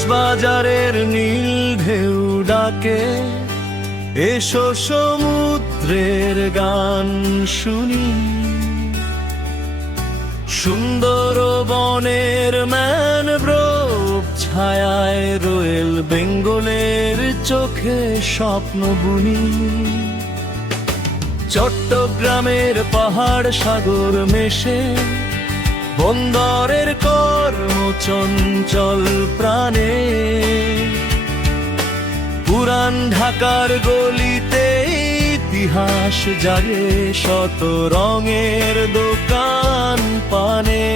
কক্সবাজারের নীল ঢেউ ডাকে, এসো সমুদ্রের গান শুনি। সুন্দর বনের ম্যানগ্রোভ ছায়ায় রয়েল বেঙ্গলের চোখে স্বপ্ন বুনি। চট্টগ্রামের পাহাড় সাগর মেশে, বন্দরের কর্মচঞ্চল প্রাণে। পুরান ঢাকার গলিতে ইতিহাস জাগে, শত রঙের দোকান পানে।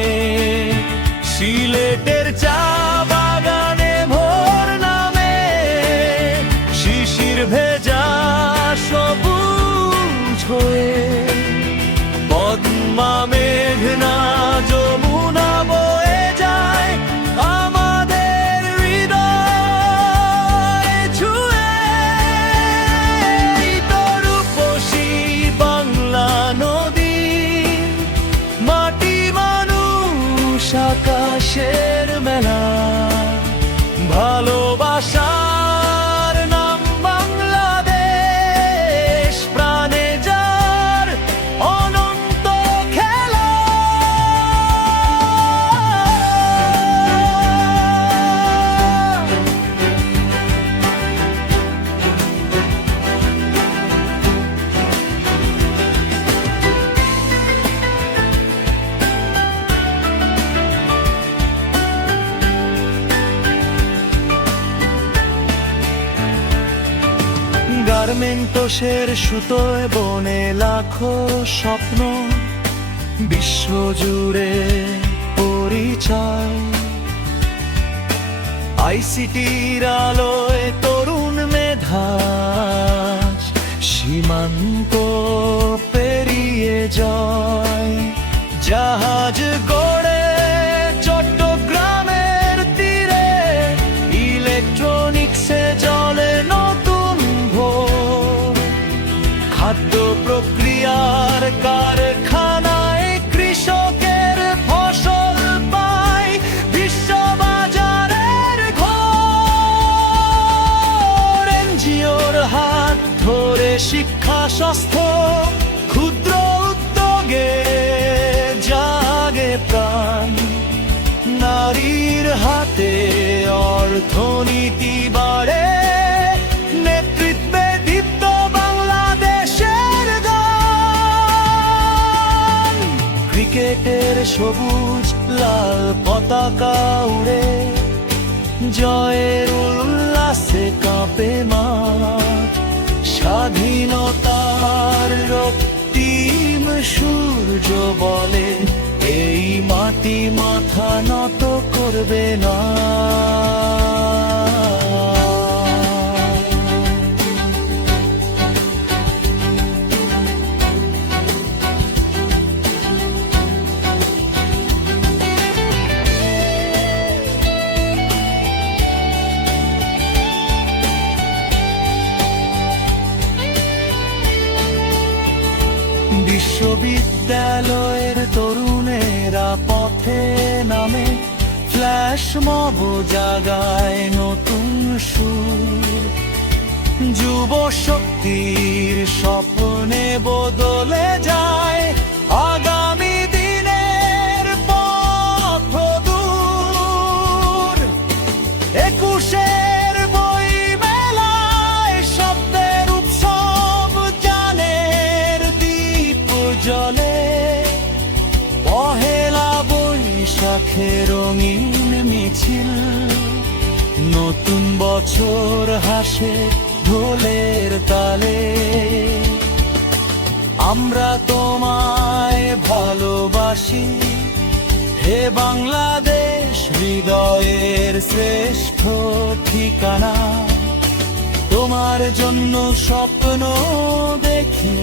সিলেটের চা বাগানে ভোর নামে, শিশির ভেজা সবুজ হয়ে। পদ্মা মেঘনা যমুনা বয়ে যায় আমাদের হৃদয় ছুঁয়ে। তরুপসী বাংলা নদী, মাটি মানুষ আকাশের মেলা। ভালোবাসার নাম বাংলাদেশ, প্রাণে যার অনন্ত খেলা। গার্মেন্টসের সুতোয় বনে লাখো স্বপ্ন, বিশ্বজুড়ে পরিচয়। আইসিটির আলোয় তরুণ মেধা, সীমান্ত পেরিয়ে যায়। জাহাজ গড়ে চট্টগ্রামের তীরে, ইলেকট্রনিক্সে জলে নতুন ভোর। খাদ্য প্রক্রিয়ার কারখানায় কৃষকের ফসল পায় বিশ্ববাজারের ঘোর। এনজিওর হাত ধরে শিক্ষা স্বাস্থ্য, ক্ষুদ্র উদ্যোগে জাগে প্রাণ। নারীর হাতে অর্থনীতি বাড়ে, নেতৃত্বে দীপ্ত বাংলাদেশের গান। ক্রিকেটের সবুজ লাল পতাকা উড়ে, জয়ের উল্লাসে কাঁপে মাঠ। স্বাধীনতার রক্তিম সূর্য বলে, এই মাটি মাথা নত করবে না। বিশ্ববিদ্যালয়ের তরুণেরা পথে নামে, ফ্ল্যাশ মব জাগায় নতুন সুর। যুব শক্তির স্বপ্নে বদলে যায় আগামী দিনের পথ দূর। 21-এর বই মেলায় শব্দের উৎসব, জানের দীপ জলে। পহেলা বৈশাখে রঙিন মিছিল, নতুন বছর হাসে ঢোলের তালে। আমরা তোমায় ভালোবাসি হে বাংলাদেশ, হৃদয়ের শ্রেষ্ঠ ঠিকানা। তোমার জন্য স্বপ্ন দেখি,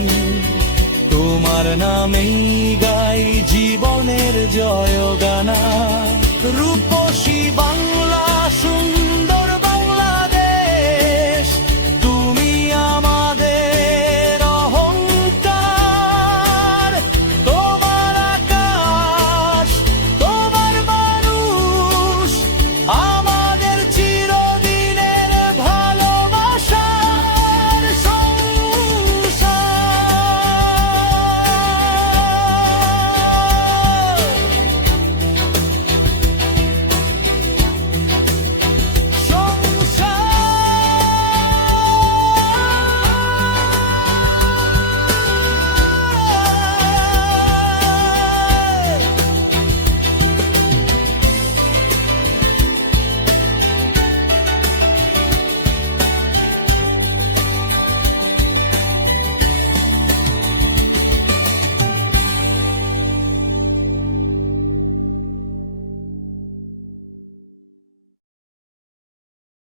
তোমার নামেই গাই জীবনের জয়গানা। রূপসী বাংলা সুন্দর